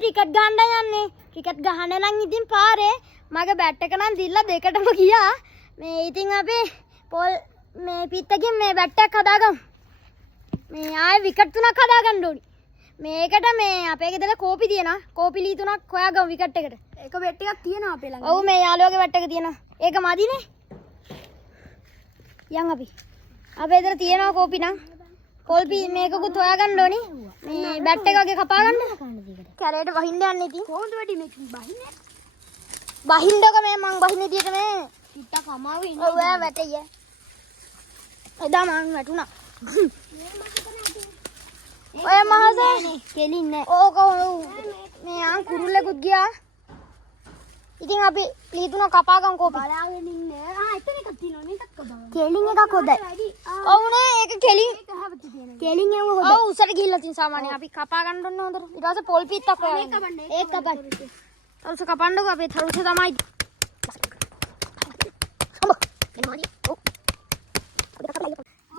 Cricket ගහන්න යන්නේ. Cricket ගහන්න නම් ඉතින් පාරේ මගේ බැට් එක නම් දිල්ලා දෙකටම ගියා. මේ ඉතින් අපි පොල් මේ පිටකින් මේ බැට් එක හදාගමු. මේ ආයේ විකට් තුනක් හදාගන්න ඕනි. මේකට මේ අපේ ගෙදර කෝපි තියෙනවා. කෝපි ලී තුනක් හොයාගමු විකට් එකට. එක බෙට් එකක් තියෙනවා අපේ ළඟ. ඔව් මේ යාළුවගේ බැට් එක තියෙනවා. ඒක මදිනේ. යන් අපි. අපේ ගෙදර තියෙනවා කෝපි නම්. කෝල්පි මේකකුත් හොයාගන්න ඕනි. මේ බැට් එක වගේ කපා ගන්න. කැරේට වහින්න යන්න ඉතින්. කොහොමද වැඩි මේක බහින්නේ? බහින්නක මේ මං බහින්න විදියට මේ චුට්ටක් අමාරු ඉන්න. ඔව් ඔයා වැටෙය. එදා මං වැටුණා. ඔය මහසේ කෙලින්නේ. ඕක මේ ආ කුරුල්ලෙකුත් ගියා. ඉතින් අපි ලී තුන කපා ගමු කෝපි. බලාගෙන ඉන්නේ. එතන එකක් තියෙනවා නේ එකක් කපා. කෙලින් එකක් හොදයි. ඔව් නේ ඒක කෙලින්. කෙලින් එව හොදයි. ඔව් උසට ගිහිල්ලා තින් සාමාන්‍යයෙන් අපි කපා ගන්න ඕන හොඳට. ඊට පස්සේ පොල් පිටක් හොයාගන්න. ඒක කපන්න. තරුස කපන්නකෝ අපේ තරුස තමයි.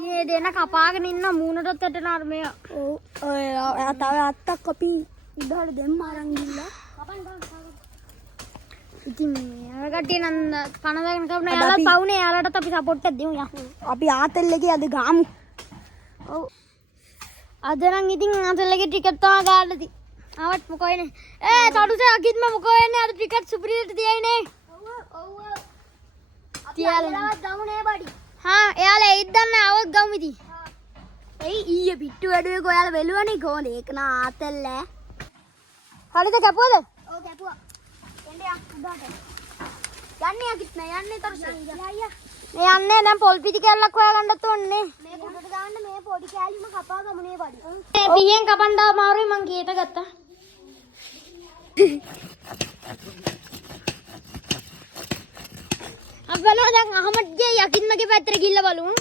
මේ දෙන කපාගෙන ඉන්න මූණටත් වැටෙනවා මේ. ඔව්. ඔය තව අත්තක් අපි ඉදහට දෙන්න අරන් ගිහලා. ඉතින් මේ කට්ටිය නම් පණ දාගෙන කපන යාළුවා පවුනේ යාළුවාටත් අපි සපෝට් එකක් දෙමු යා. අපි ආතල් එකේ අද ගාමු. ඔව්. අද නම් ඉතින් ආතල් එකේ ටිකට් තමයි ගාලා ති. ආවත් මොකෝ එන්නේ? තඩුසේ අකිත්ම මොකෝ එන්නේ? අද ටිකට් සුපිරියට තියයිනේ. ඔව්. තියාලා ගමු නේ බඩි. හා එයාලා එයිද දන්නේ આવොත් ගමු ඉතින්. එයි ඊයේ පිට්ටු වැඩුවේ කොයාලා බැලුවනේ කොහොමද? ඒක නා ආතල් ඈ. හරිද කැපුවද? ඔව් කැපුවා. එන්නේ උඩට. යන්නේ අකිත් නෑ යන්නේ තරුසේ. මේ යන්නේ දැන් පොල් පිටි කැල්ලක් හොයාගන්නත් ඕනේ. මේ පොඩට ගන්න මේ පොඩි කෑලිම කපා ගමු නේ බඩි. මේ පියෙන් කපන්න අමාරුයි මං කීයට ගත්තා. අපි බලමු දැන් අහමඩ්ගේ යකින්මගේ පැත්තට ගිහිල්ලා බලමු.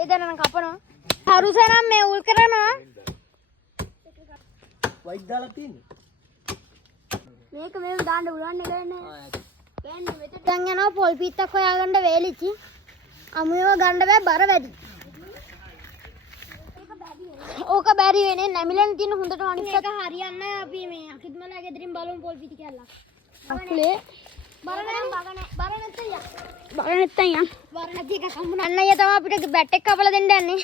ඒ දනන කපනවා. හරුසේ නම් මේ උල් කරනවා. වයිට් දාලා තියෙන්නේ. මේක මේව දාන්න උලන්නේ ගන්නේ. ගන්නේ මෙතන දැන් යනවා පොල් පිටක් හොයාගන්න වේලිච්චි. අමුයව ගන්න බෑ බර වැඩි. ඕක බැරි වෙන්නේ නැමිලෙන් තියෙන හොඳට අනිත් එක හරියන්නේ නැහැ. අපි මේ අකිත්මලා ගෙදරින් බලමු පොල් පිටි කැල්ලක්. අකුලේ බර නැත්තම් යන්. බර නැති එක සම්මුණ අන්න අයියා තමයි අපිට බැට් එක කපලා දෙන්න යන්නේ.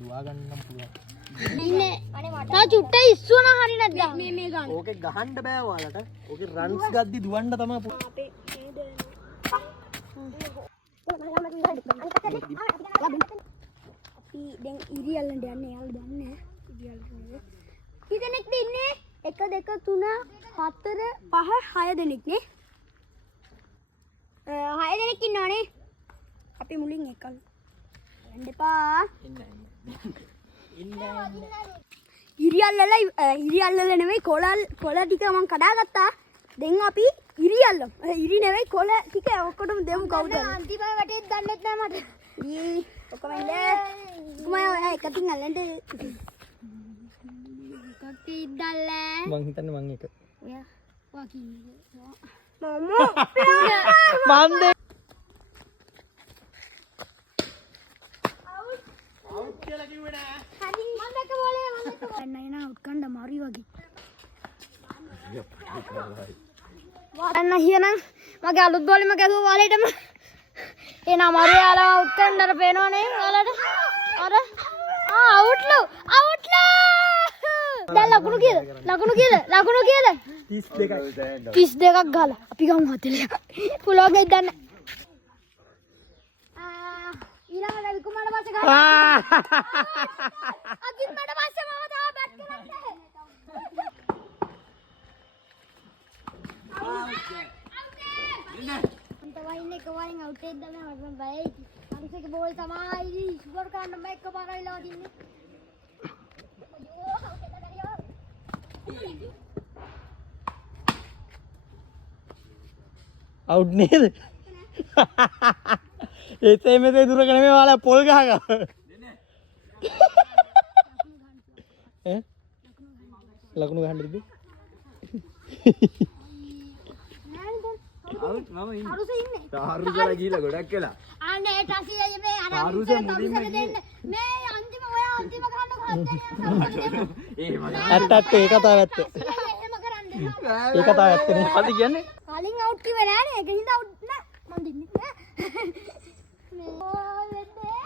දුවා ගන්නම් පුළුවන්. ඉන්නේ. තා චුට්ට ඉස්සුවන හරි නැද්ද? මේ ගන්න. ඕකේ ගහන්න බෑ ඔයාලට. ඕකේ රන්ස් ගද්දි දුවන්න තමයි පුළුවන්. අපි දැන් ඉරියල්ලන්ට යන්නේ යාළුවා දන්නේ ඉරියල්ලට. කීදෙනෙක්ද ඉන්නේ? 1 2 3 4 5 6 දෙනෙක් නේ. 6 දෙනෙක් ඉන්නවනේ. අපි මුලින් එකල්. යන්න එපා. ඉරියල්ලල නෙවෙයි කොළ ටික මම කඩාගත්තා. දැන් අපි ඉරියල්ල. ඉරි නෙවෙයි කොළ ටික ඔක්කොටම දෙමු කවුද? අන්තිම වැටේත් දන්නෙත් නෑ මට. ඊ ඔක්කොම ඉන්නේ. මම එකකින් අල්ලන්න. කටි ඉද්දල්ලා. මං හිතන්නේ මං එක. ඔයා වාකින්නේ. මන් දෙ අවුට් කියලා කිව්වේ නෑ. හරි මම එක බෝලේ මම එක බෝලේ නෑ අවුට් කන්න මාරි වගේ. වාන්න හියනම් මගේ අලුත් බෝලෙම ගැහුවා වාලේටම. එන අමාරු යාලා අවුට් කරන්න අර පේනවනේ ඔයාලට. අර අවුට්ලු. දැන් ලකුණු කීයද? ලකුණු කීයද? 32යි. 32ක් ගාලා අපි ගමු 40ක්. පුළුවන් ගියද දන්න. ඊළඟට විකුමාර පස්සේ ගන්න. අකිත් මට පස්සේ මම තාම බැට් කරන්නේ. අන්ත වයින්නේ කවරින් අවුට් එකක් දාලා මම බයයි. අනිසේක බෝල් තමයි සුපර් කරන්න බෑ එකපාරයිලා වදින්නේ. අවුට් නේද? ඒතේ මෙතේ දුරක නෙමෙයි ඔයාලා පොල් ගහගන්න. ඈ? ලකුණු ගහන්න තිබ්බේ? අවුට් මම ඉන්නේ. අරුසේ ඉන්නේ. තාරුසලා ගිහලා ගොඩක් වෙලා. අනේ ටසිය මේ අර තාරුසේ මුලින්ම මේ අන්තිම ඔය අන්තිම ගහන්න ඇත්ත ඇත්ත ඒ කතාව ඇත්ත. එහෙම කරන්නේ. ඒ කතාව ඇත්තනේ. මොකද කියන්නේ? කලින් අවුට් කිව්වේ නෑනේ. ඒක හින්දා අවුට් නෑ. මං දින්නේ නෑ. මේ වෙන්නේ.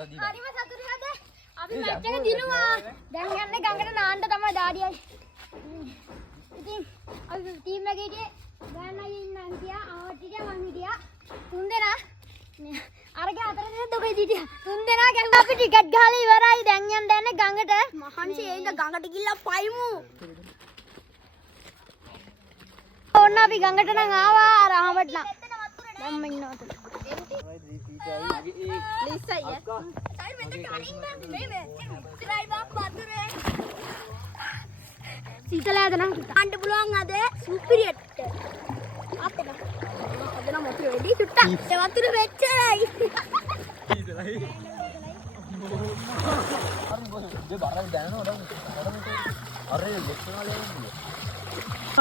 හරිම සතුටුයි නේද? අපි මැච් එක දිනුවා. දැන් යන්නේ ගඟට නාන්න තමයි ඩාඩියයි. ඉතින් අපි ටීම් එකේ හිටියේ ගානයි ඉන්නම් හිටියා. ආවට හිටියා මං හිටියා. තුන්දෙනා අරගේ හතර දෙනෙක් දුකේ හිටියා. තුන්දෙනා ගැහුවා. අපි ටිකට් ගහලා ඉවරයි. දැන් යන්න යන්නේ ගඟට. මහන්සි ඒ ඉඳ ගඟට ගිහිල්ලා පයිමු. ඕන්න අපි ගඟට නම් ආවා. අර අහමඩ නම්. දැන් මම ඉන්නවා. සීතලද නම් අඬ පුළුවන් අද සුපිරියට. අපේ අද නම් වතුර වෙඩි චුට්ටක්. ඒ වතුර වෙච්චයි.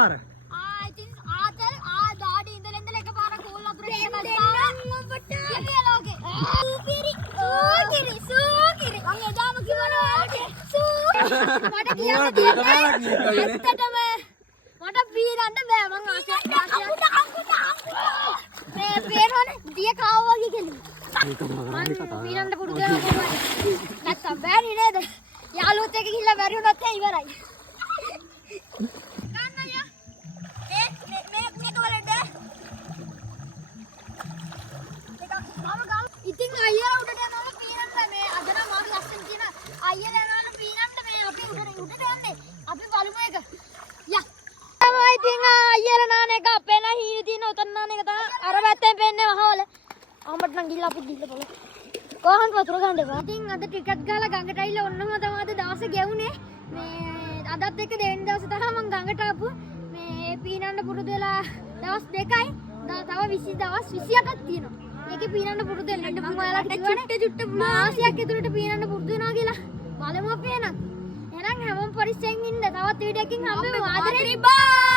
අර ඉතින් ආතල් ඩාඩි ඉඳලා එකපාරක් කෝල් වතුර එක්කලා ඔබට ලෝකේ සුපිරි සූකිරි මම එදාම කිව්වනේ ඔයාලට මට කියන්න ඇත්තටම මට පීරන්න බෑ මං මේ පේනවනේ දිය කාව වගේ කෙනෙක් මං පීරන්න පුරුදු වෙලා කොහොමද නැත්තම් බෑනේ නේද යාළුවොත් එක්ක ගිහිල්ලා බැරි වුණත් ඉවරයි ඉතින් අයියා උඩට යනවා පීනන්න මේ අද නම් මාරු ලස්සන කියන අයියා යනවා පීනන්න මේ අපි උඩට යන්නේ අපි බලමු එක යා තමයි ඉතින් අයියා නාන එක අපේ නා හීන තියෙන උතන නාන එක තමයි අර පැත්තෙන් පෙන්නේ මහවල අම්මට නම් ගිහලා අපි දිල්ල බලමු කොහොමද වතුර ගන්න එපා ඉතින් අද ටිකට් ගාලා ගඟට ඇවිල්ලා ඔන්නම තමයි අද දවස් ගෙවුනේ මේ අදත් එක්ක දෙවෙනි දවසේ තමයි මම ගඟට ආපු මේ පීනන්න පුරුදු වෙලා දවස් දෙකයි තව 20 දවස් 28ක් තියෙනවා ඒකේ පීනන්න පුරුදු වෙන්න මම ඔයාලට කිව්වනේ චුට්ට මාසයක් ඇතුළත පීනන්න පුරුදු වෙනවා කියලා බලමු අපි එහෙනම් හැමෝම පරිස්සෙන් ඉන්න තවත් වීඩියෝ එකකින් හම්බෙමු ආදරේ බයි